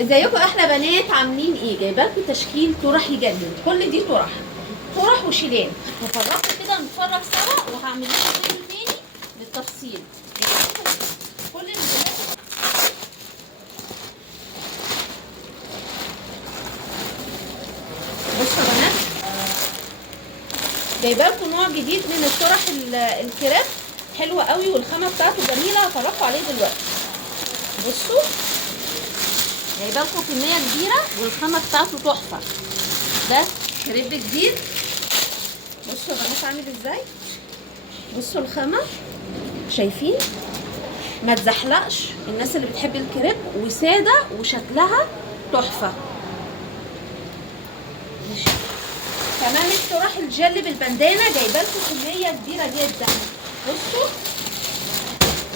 ازيكم احلى بنات؟ عاملين ايه؟ جايبه لكم تشكيل طرح يجنن. كل دي طرح وشيلان. هفرقكم كده نتفرج سوا وهعمل لكم فيديو تاني بالتفصيل. كل البنات بصوا يا بنات، جايبه لكم نوع جديد من الطرح الكريب حلوه قوي والخامه بتاعته جميله. هفرجكم عليه دلوقتي. بصوا جايبه لكم كميه كبيره والخامه بتاعته تحفه. ده كريب جديد. بصوا يا بنات عامل ازاي. بصوا الخامه، شايفين؟ ما تزحلقش. الناس اللي بتحب الكريب وساده وشكلها تحفه. ماشي. كمان الطرح الجل بالبندانه جايبه لكم كميه كبيره جدا. بصوا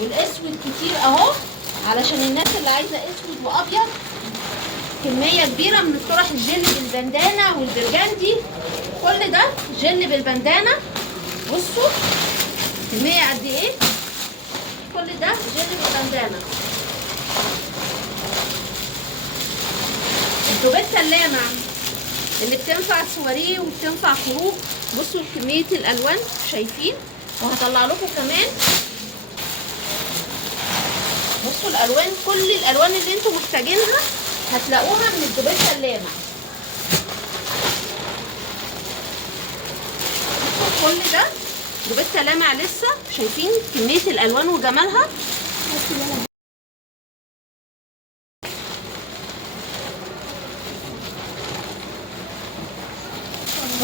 والاسود كتير اهو، علشان الناس اللي عايزه اسود وابيض. كميه كبيره من الطرح الجل بالبندانه والبرجندي. كل ده جل بالبندانه. بصوا كميه قد ايه. كل ده جل بالبندانه. الدوبيتا اللامع اللي بتنفع سواريه وبتنفع خروج. بصوا كميه الالوان، شايفين؟ وهطلع لكم كمان. بصوا الالوان، كل الالوان اللي انتم محتاجينها هتلاقوها من الدوبيتا اللامع. كل ده دوبيتا لامع لسه. شايفين كميه الالوان وجمالها؟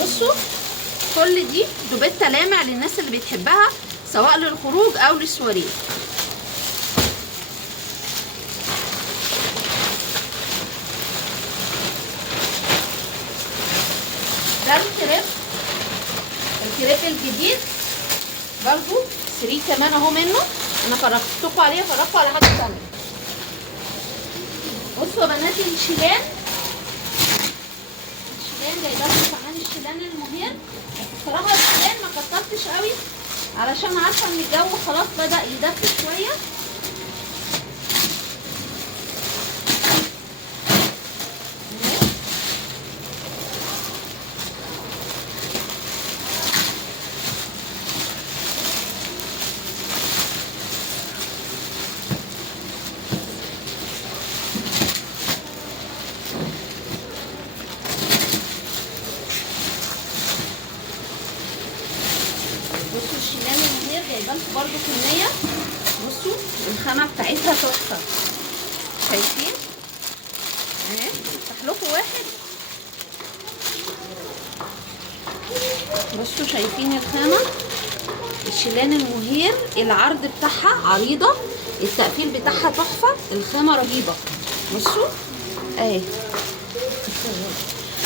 بصوا كل دي دوبيتا لامع للناس اللي بتحبها سواء للخروج او للسواريه. ده الكريب الجديد برضو 3 كمان اهو منه. انا فرجتكم عليه، فرجتكم على حاجه ثانيه. بصوا يا بنات الشيلان جايبه لكم كمان الشيلان المهير. بصراحه الشيلان ما كترتش قوي علشان عارفه ان الجو خلاص بدا يدفي شويه. بصوا الشيلان المهير جايبه لكم برده كميه. بصوا الخامه بتاعتها تحفه. شايفين؟ اهي افتح لكم واحد. بصوا شايفين الخامه؟ الشيلان المهير العرض بتاعها عريضه، التقفيل بتاعها تحفه، الخامه رهيبه. بصوا اهي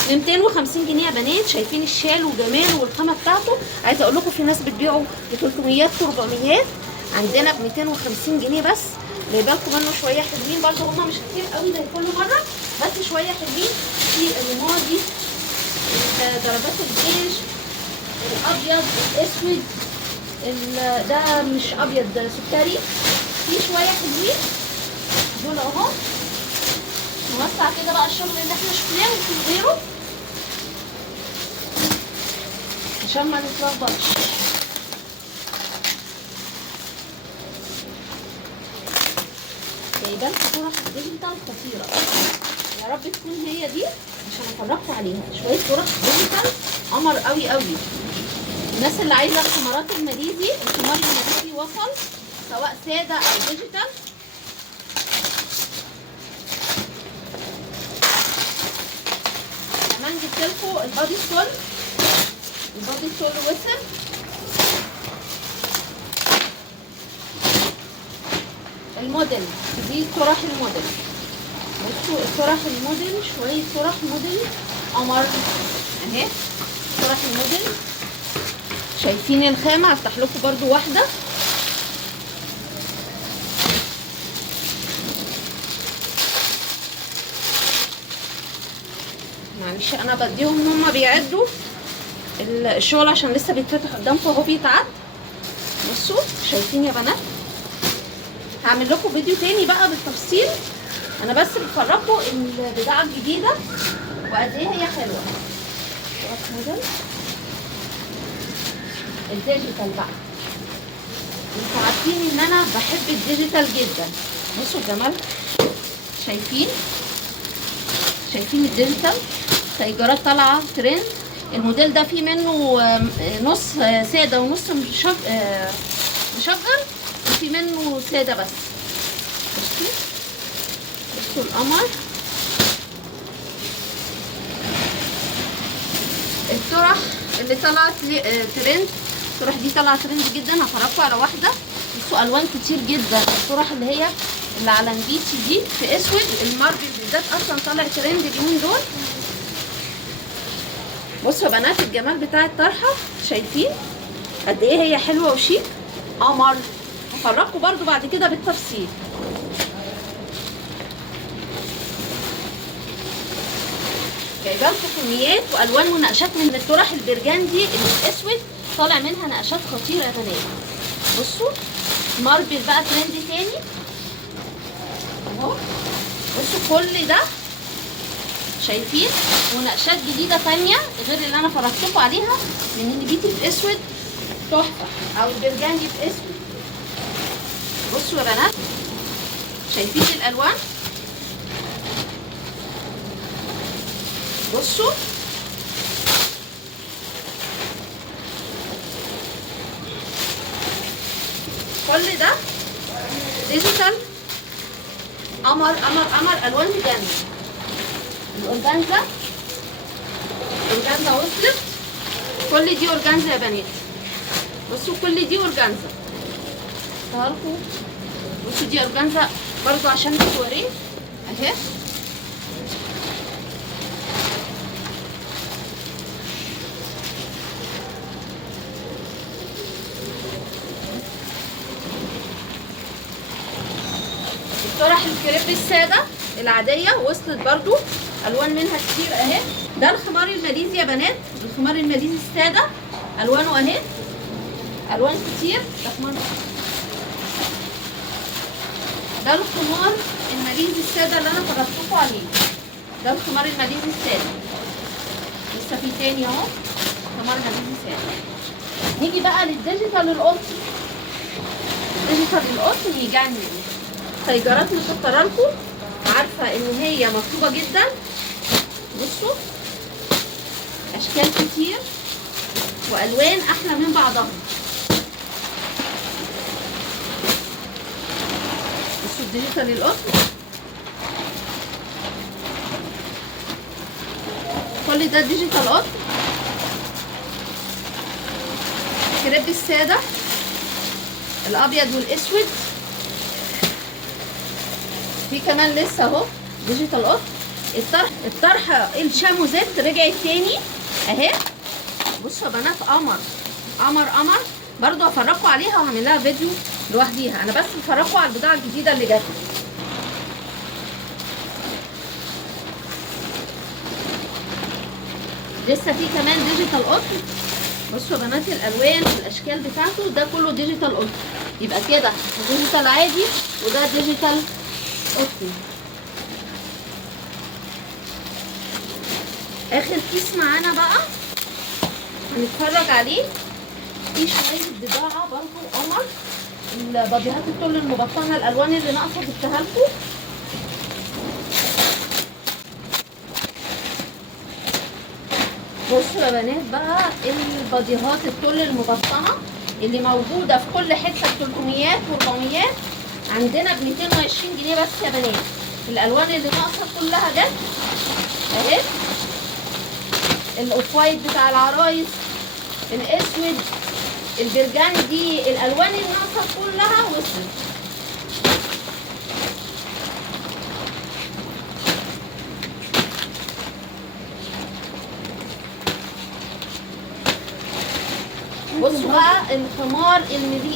ب 250 جنيه يا بنات. شايفين الشال وجماله والخامه بتاعته؟ عايزه اقول لكم في ناس بتبيعه ب 300 و400، عندنا ب 250 جنيه بس. جايبه لكم منه شويه حلوين برده، هما مش كتير قوي زي كل مره بس شويه حلوين. في الرمادي، ضربات الجيش، الابيض، الاسود، ده مش ابيض، ده سكري. في شويه حلوين دول اهو. نوسع كده بقى الشغل اللي احنا شفناه وفي غيره عشان ما نتلخبطش. جايبه لكم طرح ديجيتال خطيره، يا رب تكون هي دي عشان اتفرجت عليها. شويه طرح ديجيتال قمر قوي قوي. الناس اللي عايزه الخمارات الماليزي، الخمار الماليزي وصل سواء ساده او ديجيتال. كمان جبت لكم البادي سول وصل. الموديل دي طرح الموديل. بصوا الطرح الموديل، شويه طرح موديل قمر اهي. طرح الموديل شايفين الخامه؟ هفتح لكم برده واحده. معلش انا بديهم هما بيعدوا الشغل عشان لسه بيتفتح قدامكم اهو بيتعد. بصوا شايفين يا بنات؟ هعمل لكم فيديو تاني بقى بالتفصيل انا بس بفرجكم البضاعه الجديده وقد ايه هي حلوه. الديجيتال بقى، انتوا عارفين ان انا بحب الديجيتال جدا. بصوا الجمال، شايفين الديجيتال تايجرات طالعه ترند. الموديل ده فيه منه نص ساده ونص مشجر، وفي منه ساده بس. بصوا القمر. الطرح اللي طلعت ترند، الطرح دي طالعه ترند جدا. هفرجكم على واحده. بصوا الوان كتير جدا. الطرح اللي هي اللي على نبيتي دي في اسود، الماربل بالذات اصلا طالع ترند اليومين دول. بصوا يا بنات الجمال بتاع الطرحه، شايفين قد ايه هي حلوه وشيك. قمر. هفرجكم برضو بعد كده بالتفصيل. جايبه لكم كميات والوان ونقشات من الطرح البرجندي اللي الاسود طالع منها نقشات خطيره يا بنات. بصوا ماربل بقى ترند تاني اهو. بصوا كل ده شايفين، ونقشات جديده تانيه غير اللي انا فرجتكم عليها من النبيتي في اسود تحفه، او البرجندي في اسود. بصوا يا بنات شايفين الالوان. بصوا كل ده ديجيتال. قمر قمر قمر، الوان تجنن. الاورجانزا وصلت. كل دي اورجانزا يا بنات. بصوا كل دي اورجانزا. تعرفوا بصوا دي اورجانزا برضو عشان الصورين اهي. الطرح الكريب الساده العاديه وصلت برضو، الوان منها كتير اهي. ده الخمار الماليزي يا بنات، الخمار الماليزي الساده الوانه اهي، الوان كتير. ده خمار، ده الخمار الماليزي الساده اللي انا فرجتكم عليه. ده الخمار الماليزي الساده. لسه في تاني اهو خمار ماليزي ساده. نيجي بقى للديجيتال القطن. الديجيتال القطن يجنن. تايجرات مكتره لكم، عارفه ان هي مطلوبه جدا. بصوا اشكال كتير والوان احلى من بعضها. بصوا الديجيتال القطن، كل ده ديجيتال قطن. كريب الساده الابيض والاسود. في كمان لسه اهو ديجيتال قطن. الطرحه الشاموزيت رجعت تاني اهي. بصوا يا بنات قمر قمر قمر. برضو هفرجكم عليها وهعمل لها فيديو لوحديها. انا بس بفرجكم على البضاعه الجديده اللي جت. لسه في كمان ديجيتال قطن. بصوا يا بنات الالوان والاشكال بتاعته، ده كله ديجيتال قطن. يبقى كده ديجيتال عادي وده ديجيتال قطن. اخر كيس معانا بقى هنتفرج عليه. في شويه بضاعه برضو قمر. الباديهات الطول المبطنه، الالوان اللي ناقصه جبتها لكم. بصوا يا بنات بقى الباديهات الطول المبطنه اللي موجوده في كل حته ب 300 و400 عندنا ب 220 جنيه بس يا بنات. الالوان اللي ناقصه كلها جت اهي. الاوف وايت بتاع العرايس، الاسود، البرجندي، الالوان اللي ناقصه كلها وصلت. بصوا بقى الخمار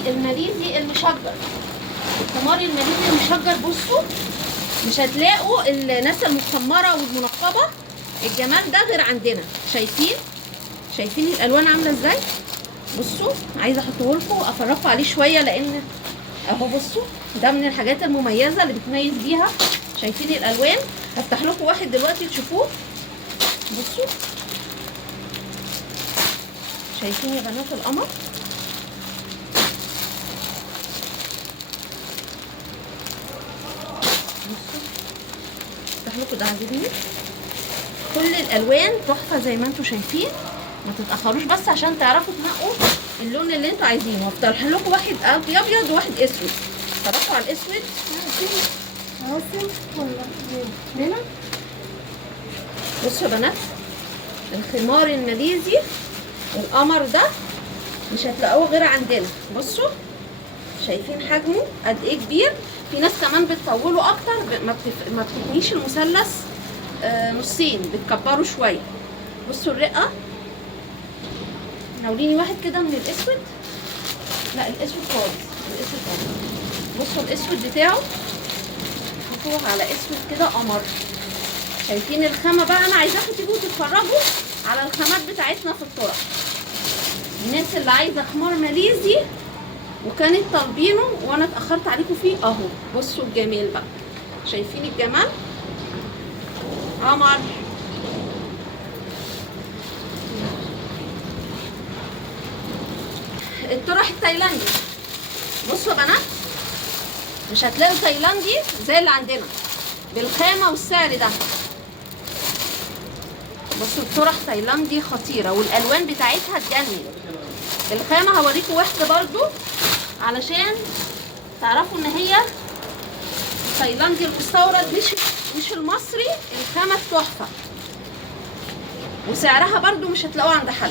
الماليزي المشجر. الخمار الماليزي المشجر بصوا مش هتلاقوا الناس المتخمره والمنقبه الجمال ده غير عندنا. شايفين الالوان عامله ازاي. بصوا عايزه احطه لكم افرجكم عليه شويه، لان اهو بصوا ده من الحاجات المميزه اللي بتميز بيها شايفين الالوان؟ هفتح لكم واحد دلوقتي تشوفوه. بصوا شايفين يا بنات القمر؟ بصوا افتح لكم ده، عاجبني كل الالوان تحفه زي ما انتم شايفين. ما تتاخروش بس عشان تعرفوا تنقوا اللون اللي انتوا عايزينه. وافتح لكم واحد ابيض وواحد اسود. اتفرجوا على الاسود هنا. بصوا يا بنات الخمار الماليزي القمر ده مش هتلاقوه غير عندنا. بصوا شايفين حجمه قد ايه كبير. في ناس كمان بتطوله اكتر، ما بتتنيش المثلث نصين، بتكبره شويه. بصوا الرقه. ناوليني واحد كده من الاسود. لا الاسود خالص، الاسود خالص. بصوا الاسود بتاعه، شوفوه على اسود كده قمر. شايفين الخامه بقى؟ انا عايزاكم تيجوا تتفرجوا على الخامات بتاعتنا في الطرح. الناس اللي عايزه خمار ماليزي وكانت طالبينه وانا اتاخرت عليكم فيه اهو. بصوا الجمال بقى، شايفين الجمال؟ قمر. الطرح التايلاندي، بصوا يا بنات مش هتلاقوا تايلاندي زي اللي عندنا بالخامه والسعر ده. بصوا الطرح تايلاندي خطيره والالوان بتاعتها تجنن. الخامه هوريكم واحده برضو علشان تعرفوا ان هي تايلاندي المستورد مش المصري. الخامه تحفه وسعرها برضو مش هتلاقوه عند حد.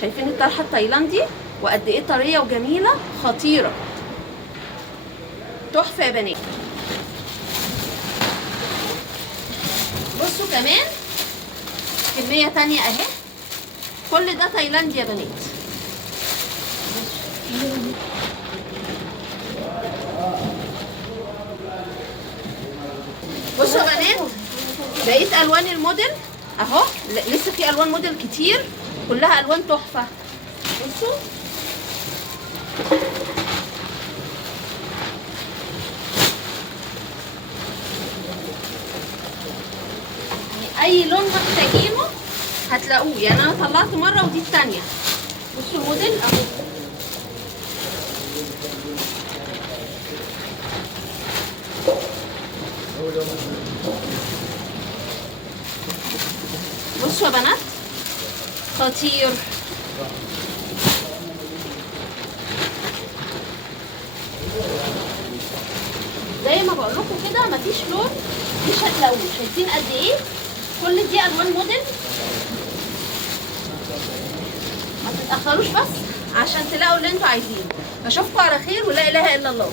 شايفين الطرحه التايلاندي وقد ايه طريه وجميله خطيره، تحفه يا بنات. بصوا كمان كميه تانية اهي، كل ده تايلاندي يا بنات. بصوا يا بنات بقيت الوان الموديل اهو، لسه في الوان موديل كتير كلها الوان تحفه. بصوا اي لون محتاجينه هتلاقوه. يعني انا طلعت مره ودي الثانيه. بصوا الموديل اهو. بصوا يا بنات خطير. زي ما بقول لكم كده مفيش لون مش هتلاقوه. شايفين قد ايه؟ كل دي الوان موديل. ما تتاخروش بس عشان تلاقوا اللي انتوا عايزينه. اشوفكم على خير ولا اله الا الله.